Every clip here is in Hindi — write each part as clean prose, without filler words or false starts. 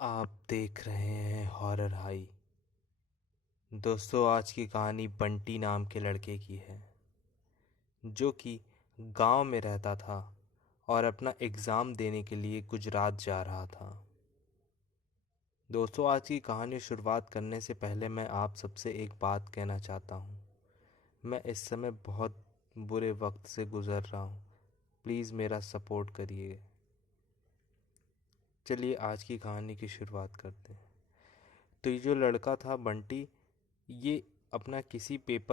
आप देख रहे हैं हॉरर हाई। दोस्तों, आज की कहानी बंटी नाम के लड़के की है जो कि गांव में रहता था और अपना एग्ज़ाम देने के लिए गुजरात जा रहा था। दोस्तों, आज की कहानी शुरुआत करने से पहले मैं आप सबसे एक बात कहना चाहता हूँ। मैं इस समय बहुत बुरे वक्त से गुज़र रहा हूँ। प्लीज़ मेरा सपोर्ट करिए। चलिए आज की कहानी की शुरुआत करते हैं। तो ये जो लड़का था बंटी, ये अपना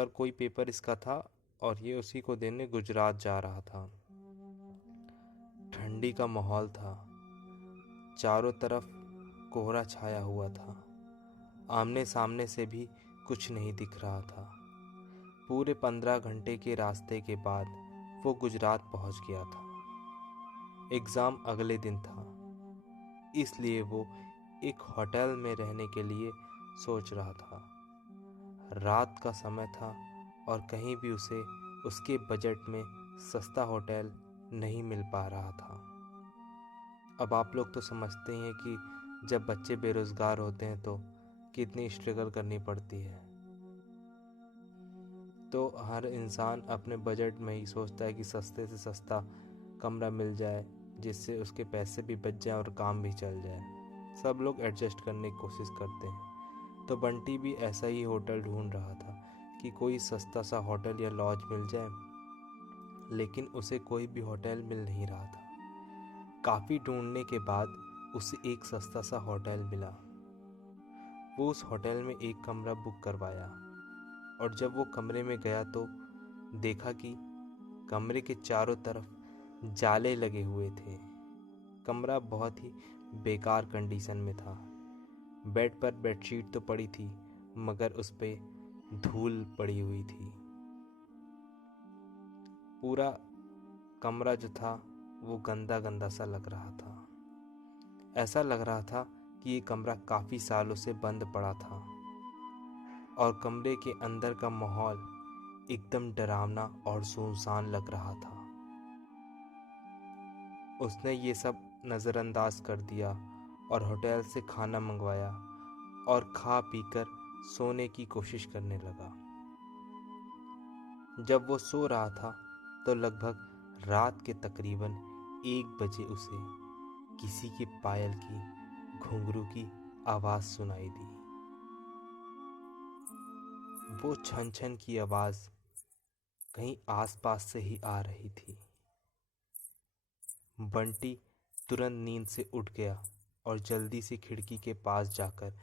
कोई पेपर इसका था और ये उसी को देने गुजरात जा रहा था। ठंडी का माहौल था, चारों तरफ कोहरा छाया हुआ था, आमने सामने से भी कुछ नहीं दिख रहा था। पूरे 15 घंटे के रास्ते के बाद वो गुजरात पहुंच गया था। एग्ज़ाम अगले दिन था, इसलिए वो एक होटल में रहने के लिए सोच रहा था। रात का समय था और कहीं भी उसे उसके बजट में सस्ता होटल नहीं मिल पा रहा था। अब आप लोग तो समझते ही हैं कि जब बच्चे बेरोज़गार होते हैं तो कितनी स्ट्रगल करनी पड़ती है। तो हर इंसान अपने बजट में ही सोचता है कि सस्ते से सस्ता कमरा मिल जाए, जिससे उसके पैसे भी बच जाएं और काम भी चल जाए। सब लोग एडजस्ट करने की कोशिश करते हैं। तो बंटी भी ऐसा ही होटल ढूंढ रहा था कि कोई सस्ता सा होटल या लॉज मिल जाए, लेकिन उसे कोई भी होटल मिल नहीं रहा था। काफ़ी ढूंढने के बाद उसे एक सस्ता सा होटल मिला। वो उस होटल में एक कमरा बुक करवाया और जब वो कमरे में गया तो देखा कि कमरे के चारों तरफ जाले लगे हुए थे। कमरा बहुत ही बेकार कंडीशन में था। बेड पर बेडशीट तो पड़ी थी, मगर उस पे धूल पड़ी हुई थी। पूरा कमरा जो था वो गंदा गंदा सा लग रहा था। ऐसा लग रहा था कि ये कमरा काफ़ी सालों से बंद पड़ा था और कमरे के अंदर का माहौल एकदम डरावना और सुनसान लग रहा था। उसने ये सब नज़रअंदाज कर दिया और होटल से खाना मंगवाया और खा पीकर सोने की कोशिश करने लगा। जब वो सो रहा था तो लगभग रात के तकरीबन 1 बजे उसे किसी के पायल की घुंघरू की आवाज़ सुनाई दी। वो छन छन की आवाज़ कहीं आसपास से ही आ रही थी। बंटी तुरंत नींद से उठ गया और जल्दी से खिड़की के पास जाकर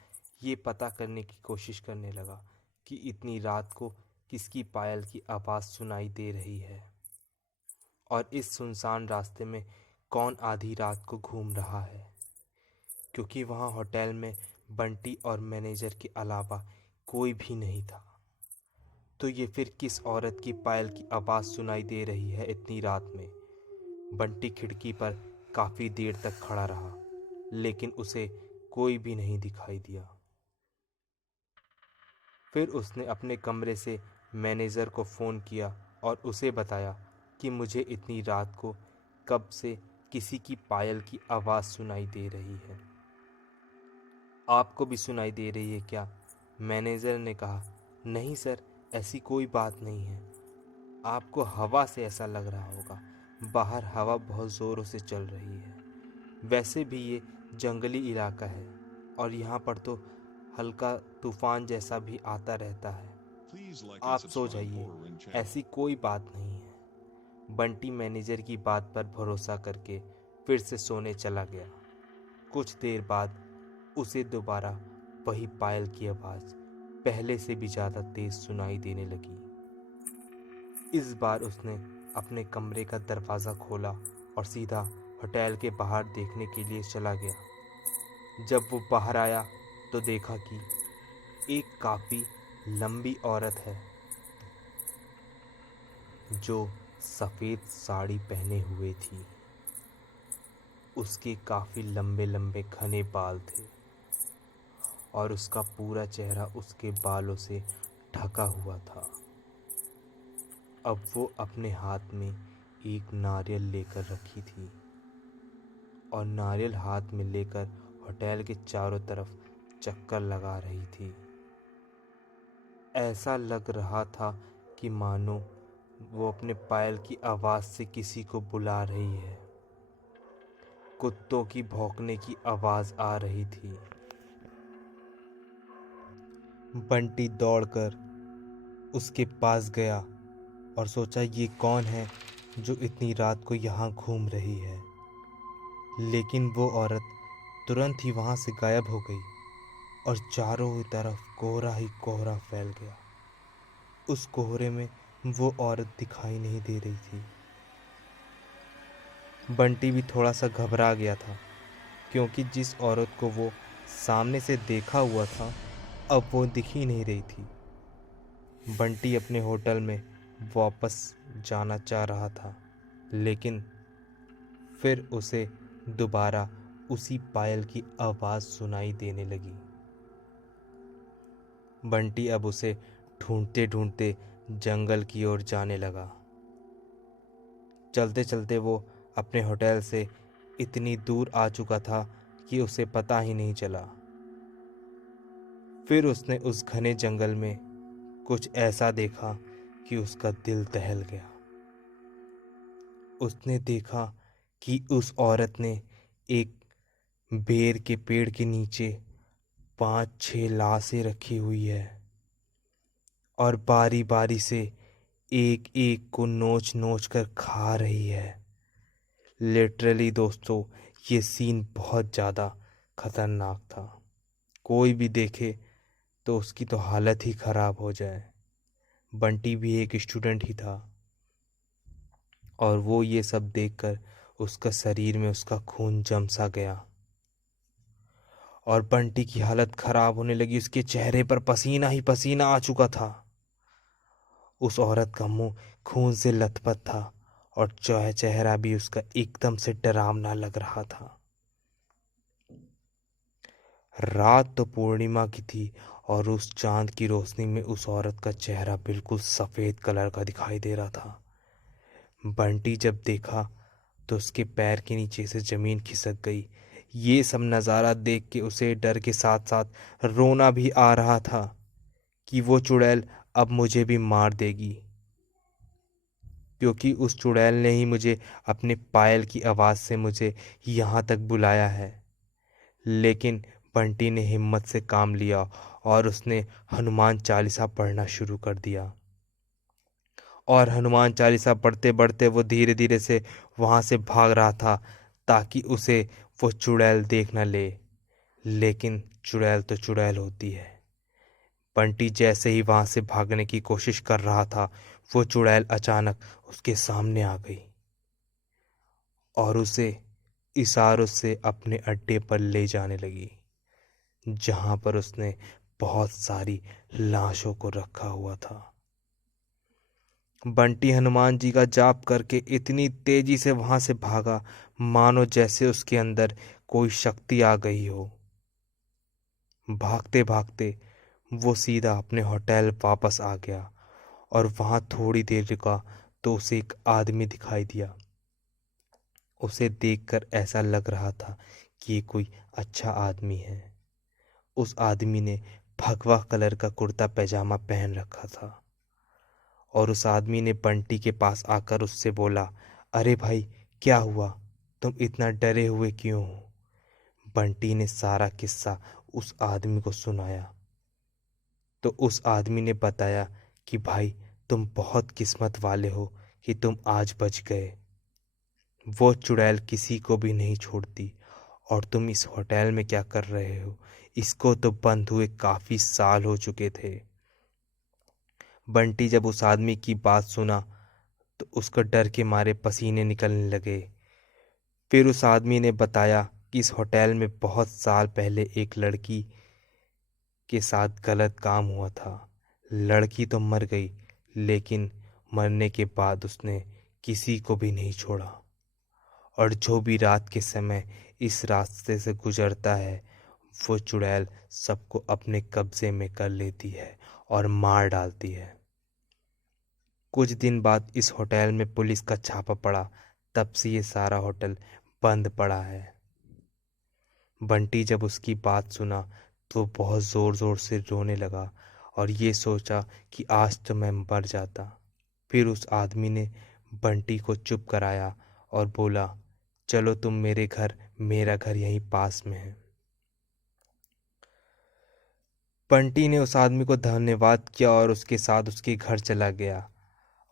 ये पता करने की कोशिश करने लगा कि इतनी रात को किसकी पायल की आवाज़ सुनाई दे रही है और इस सुनसान रास्ते में कौन आधी रात को घूम रहा है, क्योंकि वहाँ होटल में बंटी और मैनेजर के अलावा कोई भी नहीं था। तो ये फिर किस औरत की पायल की आवाज़ सुनाई दे रही है इतनी रात में। बंटी खिड़की पर काफ़ी देर तक खड़ा रहा, लेकिन उसे कोई भी नहीं दिखाई दिया। फिर उसने अपने कमरे से मैनेजर को फ़ोन किया और उसे बताया कि मुझे इतनी रात को कब से किसी की पायल की आवाज़ सुनाई दे रही है। आपको भी सुनाई दे रही है क्या? मैनेजर ने कहा, नहीं सर, ऐसी कोई बात नहीं है। आपको हवा से ऐसा लग रहा होगा। बाहर हवा बहुत ज़ोरों से चल रही है। वैसे भी ये जंगली इलाका है और यहाँ पर तो हल्का तूफान जैसा भी आता रहता है। आप सो जाइए, ऐसी कोई बात नहीं है। बंटी मैनेजर की बात पर भरोसा करके फिर से सोने चला गया। कुछ देर बाद उसे दोबारा वही पायल की आवाज़ पहले से भी ज़्यादा तेज़ सुनाई देने लगी। इस बार उसने अपने कमरे का दरवाज़ा खोला और सीधा होटल के बाहर देखने के लिए चला गया। जब वो बाहर आया तो देखा कि एक काफ़ी लंबी औरत है जो सफ़ेद साड़ी पहने हुए थी। उसके काफ़ी लंबे लंबे घने बाल थे और उसका पूरा चेहरा उसके बालों से ढका हुआ था। अब वो अपने हाथ में एक नारियल लेकर रखी थी और नारियल हाथ में लेकर होटल के चारों तरफ चक्कर लगा रही थी। ऐसा लग रहा था कि मानो वो अपने पायल की आवाज़ से किसी को बुला रही है। कुत्तों की भौंकने की आवाज़ आ रही थी। बंटी दौड़कर उसके पास गया और सोचा ये कौन है जो इतनी रात को यहाँ घूम रही है। लेकिन वो औरत तुरंत ही वहाँ से गायब हो गई और चारों तरफ कोहरा ही कोहरा फैल गया। उस कोहरे में वो औरत दिखाई नहीं दे रही थी। बंटी भी थोड़ा सा घबरा गया था, क्योंकि जिस औरत को वो सामने से देखा हुआ था अब वो दिख ही नहीं रही थी। बंटी अपने होटल में वापस जाना चाह रहा था, लेकिन फिर उसे दोबारा उसी पायल की आवाज़ सुनाई देने लगी। बंटी अब उसे ढूंढते ढूंढते जंगल की ओर जाने लगा। चलते चलते वो अपने होटल से इतनी दूर आ चुका था कि उसे पता ही नहीं चला। फिर उसने उस घने जंगल में कुछ ऐसा देखा कि उसका दिल दहल गया। उसने देखा कि उस औरत ने एक बेर के पेड़ के नीचे 5-6 लाशें रखी हुई है और बारी बारी से एक एक को नोच नोच कर खा रही है। लिटरली दोस्तों, ये सीन बहुत ज़्यादा खतरनाक था। कोई भी देखे तो उसकी तो हालत ही ख़राब हो जाए। बंटी भी एक स्टूडेंट ही था और वो ये सब देखकर उसका शरीर में उसका खून जम सा गया और बंटी की हालत ख़राब होने लगी। उसके चेहरे पर पसीना ही पसीना आ चुका था। उस औरत का मुंह खून से लथपथ था और चेहरा भी उसका एकदम से डरावना लग रहा था। रात तो पूर्णिमा की थी और उस चांद की रोशनी में उस औरत का चेहरा बिल्कुल सफ़ेद कलर का दिखाई दे रहा था। बंटी जब देखा तो उसके पैर के नीचे से ज़मीन खिसक गई। ये सब नज़ारा देख के उसे डर के साथ साथ रोना भी आ रहा था कि वो चुड़ैल अब मुझे भी मार देगी, क्योंकि उस चुड़ैल ने ही मुझे अपने पायल की आवाज़ से मुझे यहाँ तक बुलाया है। लेकिन बंटी ने हिम्मत से काम लिया और उसने हनुमान चालीसा पढ़ना शुरू कर दिया। और हनुमान चालीसा पढ़ते पढ़ते वो धीरे धीरे से वहाँ से भाग रहा था ताकि उसे वो चुड़ैल देख न ले। लेकिन चुड़ैल तो चुड़ैल होती है। बंटी जैसे ही वहाँ से भागने की कोशिश कर रहा था, वो चुड़ैल अचानक उसके सामने आ गई और उसे इशारों से अपने अड्डे पर ले जाने लगी, जहाँ पर उसने बहुत सारी लाशों को रखा हुआ था। बंटी हनुमान जी का जाप करके इतनी तेजी से वहां से भागा मानो जैसे उसके अंदर कोई शक्ति आ गई हो। भागते भागते वो सीधा अपने होटल वापस आ गया और वहां थोड़ी देर रुका तो उसे एक आदमी दिखाई दिया। उसे देखकर ऐसा लग रहा था कि ये कोई अच्छा आदमी है। उस आदमी ने भगवा कलर का कुर्ता पैजामा पहन रखा था और उस आदमी ने बंटी के पास आकर उससे बोला, अरे भाई क्या हुआ, तुम इतना डरे हुए क्यों हो? बंटी ने सारा किस्सा उस आदमी को सुनाया तो उस आदमी ने बताया कि भाई तुम बहुत किस्मत वाले हो कि तुम आज बच गए। वो चुड़ैल किसी को भी नहीं छोड़ती और तुम इस होटल में क्या कर रहे हो? इसको तो बंद हुए काफ़ी साल हो चुके थे। बंटी जब उस आदमी की बात सुना तो उसको डर के मारे पसीने निकलने लगे। फिर उस आदमी ने बताया कि इस होटल में बहुत साल पहले एक लड़की के साथ गलत काम हुआ था। लड़की तो मर गई, लेकिन मरने के बाद उसने किसी को भी नहीं छोड़ा और जो भी रात के समय इस रास्ते से गुजरता है वो चुड़ैल सबको अपने कब्जे में कर लेती है और मार डालती है। कुछ दिन बाद इस होटल में पुलिस का छापा पड़ा, तब से ये सारा होटल बंद पड़ा है। बंटी जब उसकी बात सुना तो बहुत ज़ोर ज़ोर से रोने लगा और ये सोचा कि आज तो मैं मर जाता। फिर उस आदमी ने बंटी को चुप कराया और बोला, चलो तुम मेरे घर, मेरा घर यहीं पास में है। बंटी ने उस आदमी को धन्यवाद किया और उसके साथ उसके घर चला गया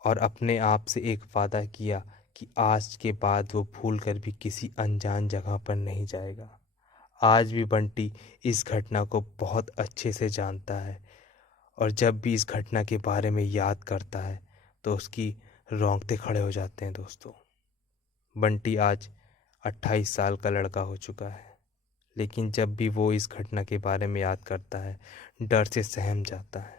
और अपने आप से एक वादा किया कि आज के बाद वो भूल कर भी किसी अनजान जगह पर नहीं जाएगा। आज भी बंटी इस घटना को बहुत अच्छे से जानता है और जब भी इस घटना के बारे में याद करता है तो उसकी रोंगटे खड़े हो जाते हैं दोस्तों। बंटी आज 28 साल का लड़का हो चुका है, लेकिन जब भी वो इस घटना के बारे में याद करता है डर से सहम जाता है।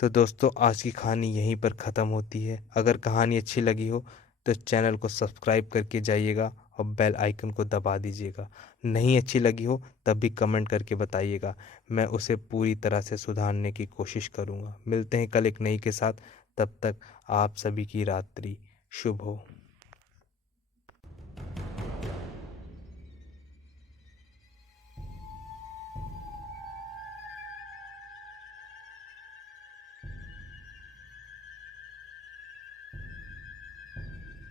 तो दोस्तों आज की कहानी यहीं पर ख़त्म होती है। अगर कहानी अच्छी लगी हो तो चैनल को सब्सक्राइब करके जाइएगा और बेल आइकन को दबा दीजिएगा। नहीं अच्छी लगी हो तब भी कमेंट करके बताइएगा, मैं उसे पूरी तरह से सुधारने की कोशिश करूँगा। मिलते हैं कल एक नई के साथ, तब तक आप सभी की रात्रि शुभ हो।